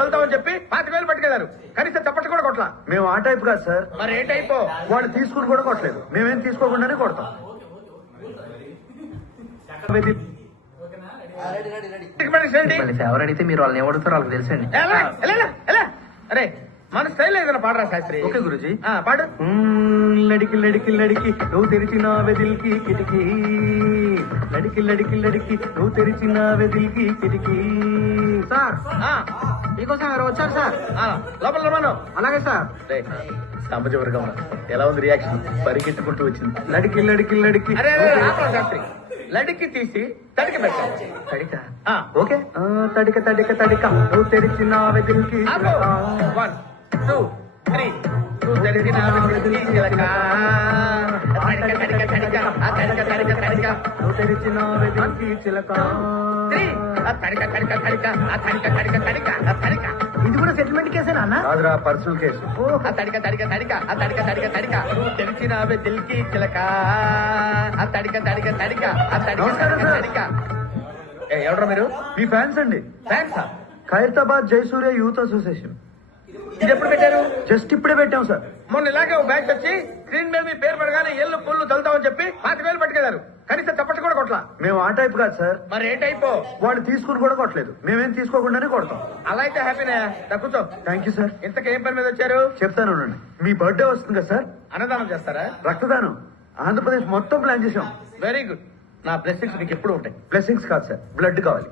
చల్లుతామని చెప్పి 25,000 పట్టుకెళ్లారు. కనీసం చప్పట్లు కూడా కొట్లా. మేము ఆ టైప్ కాదు సార్. మరి ఏ టైపు? వాళ్ళు తీసుకుని కూడా కొట్టలేదు, మేమేం తీసుకోకుండానే కొడతాం. ఫేవర్ అడిగితే మీరు వాళ్ళని ఎవడుతారో వాళ్ళకి తెలుసండి. అరే మన స్టైల్ ఏదైనా పాడరా శాస్త్రి? ఓకే గురుజీ. పాడు. లడికి లడికి లడికి నువ్వు తెరిచిన వెదిల్కి కిటికీ, లడికి లడికి లడికి నువ్వు తెరిచిన వెదిల్కి కిటికీ. సార్ మీకోసం ఎవరు వచ్చారు సార్? లోపల రమ్మను. అలాగే సార్. సాంబజవర్గం ఎలా ఉంది రియాక్షన్? పరిగెత్తుకుంటూ వచ్చింది. లడికి లడికి లడికి అరే శాస్త్రి, లడికి తీసి తడికి పెట్టాలి. తడిక ఓకే. తడిక తడిక తడిక నువ్వు తెరిచిన వెదిల్కి 1 2 3 నువ్వు తెరిచిన వెదిల్కి చిలక. తడిక తడిక తడిక తడిక తడిక తడిక నువ్వు తెరిచిన వెదిల్కి చిలక. 3 తడిక తడిక తడిక తడిక తడిక తడిక తడిక. ఇది కూడా సెటిల్మెంట్ కేసేనా అన్న? కాదురా, పర్సనల్ కేసు. తడిక తడిక తడిక తడిక తడిక తడిక నువ్వు తెరిచిన వెదిల్కి చిలక. తడిక తడిక తడిక తడిక తడిక. ఎవడ్రా మీరు? మీ ఫ్యాన్స్ అండి. ఫ్యాన్సా? Khairatabad Jayasurya youth association. ఇది ఎప్పుడు పెట్టారు? జస్ట్ ఇప్పుడే పెట్టాం సార్. మొన్న ఇలాగే ఒక బ్యాచ్ వచ్చి స్క్రీన్ మీద మీ పేరు పడగానే ఏళ్ళు పుల్లు చల్లుతామని చెప్పి 25,000 పట్టుకెళ్లారు. కనీసం చప్పట్లు కూడా కొట్లా. మేము ఆ టైప్ కాదు సార్. మరి ఏ టైపు? వాళ్ళు తీసుకుని కూడా కొట్టలేదు, మేమేం తీసుకోకుండానే కొడతాం. అలా అయితే హ్యాపీనే. కూర్చో. Thank you sir. ఇంతకేం పని మీద వచ్చారు? చెప్తాను ఉండండి. మీ బర్త్డే వస్తుంది కదా సార్, అన్నదానం చేస్తారా? రక్తదానం ఆంధ్రప్రదేశ్ మొత్తం ప్లాన్ చేసాం. Very good. నా బ్లెస్సింగ్స్ మీకు ఎప్పుడు ఉంటాయి. బ్లెస్సింగ్స్ కాదు సార్, బ్లడ్ కావాలి.